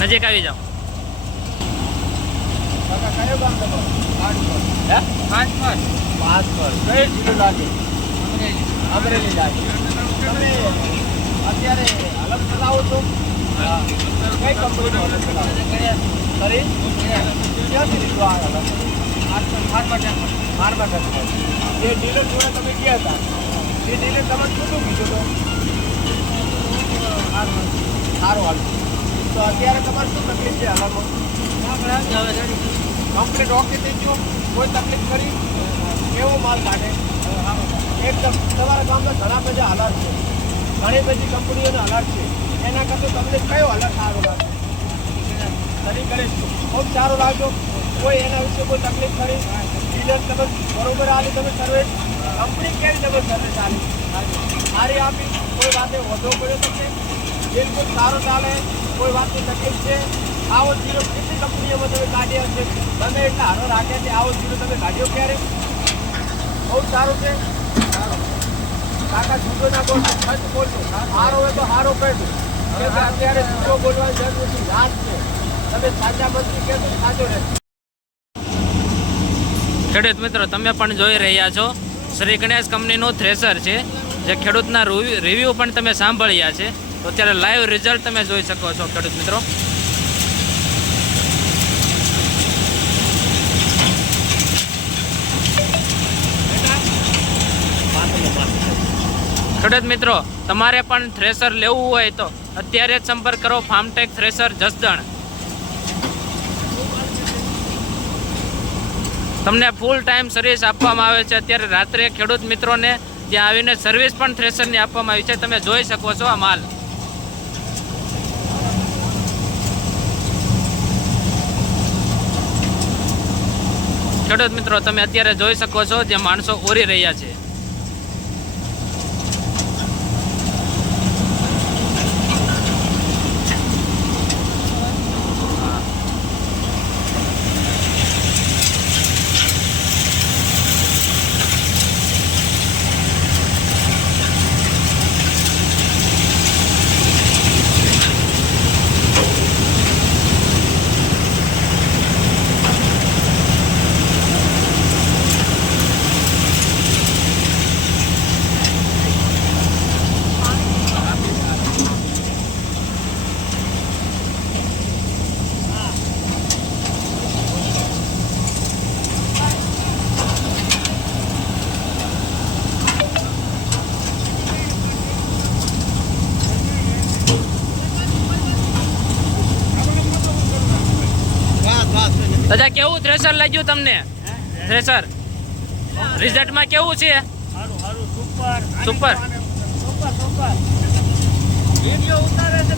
નજીક આવી જાઓ. અમરેલી લાગે. તમે અત્યારે અલગ ચલાવો છો? કઈ કંપનીનો અલગ ચલાવો? ખરી ક્યાંથી લીધો આ અલગ? ફાર્માટેક. જે ડીલર જોડે તમે ગયા હતા તે ડીલર તમે શું કીધું તો સારું હાલ. તો અત્યારે તમારે શું તકલીફ છે હાલમાં? કમ્પ્લીટ ઓકે થઈ ગયો? કોઈ તકલીફ કરી? કેવો માલ કાઢે? એકદમ. તમારા ગામમાં ઘણા બધા હાલાત છે, ઘણી બધી કંપનીઓના હાલાત છે. એના કરતાં તમને કયો હાલાત સારો લાગે? સરી કરે છે, ખૂબ સારો લાગ્યો. કોઈ એના વિશે કોઈ તકલીફ કરી? ડીલર તમે બરોબર આલી, તમે સર્વિસ કંપની કેવી તમે સર્વિસ આલી સારી આપી? કોઈ વાતે વધો પડ્યો તમને? બિલકુલ સારો ચાલે, કોઈ વાતની તકલીફ છે? આવો જીરો કેટલી કંપનીઓમાં તમે કાઢ્યા છે? તમે એટલા હારો રાખ્યા છે, આવો જીરો તમે કાઢ્યો ક્યારે? બહુ સારું છે. કાકા જુદો ના બોલશો, સચ બોલશો. હારો હોય તો હારો કહેજો. અત્યારે જુદો બોલવાની જરૂર નથી, યાદ છે. તમે સાચા મંત્રી કહેશો સાચો રહેશે. ખેડૂત મિત્રો, તમે પણ જોઈ રહ્યા છો શ્રી ગણેશ કંપનીનું થ્રેસર છે, જે ખેડૂતના રિવ્યૂ પણ તમે સાંભળ્યા છે. તો અત્યારે લાઈવ રિઝલ્ટ તમે જોઈ શકો છો ખેડૂત મિત્રો. ખેડૂત મિત્રો, તમારે પણ થ્રેસર લેવું હોય તો અત્યારે જ સંપર્ક કરો ફાર્મટેક થ્રેસર જસદણ. તમને ફૂલ ટાઈમ સર્વિસ આપવામાં આવે છે. અત્યારે રાત્રે ખેડૂત મિત્રોને ત્યાં આવીને સર્વિસ પણ થ્રેસરની આપવામાં આવી છે. તમે જોઈ શકો છો આ માલ. ખેડૂત મિત્રો, તમે અત્યારે જોઈ શકો છો જે માણસો ઓરી રહ્યા છે. દાદા, કેવું થ્રેસર લાગ્યું તમને? થ્રેસર રિઝલ્ટમાં કેવું છે? સુપર. વિડિયો ઉતારે છે,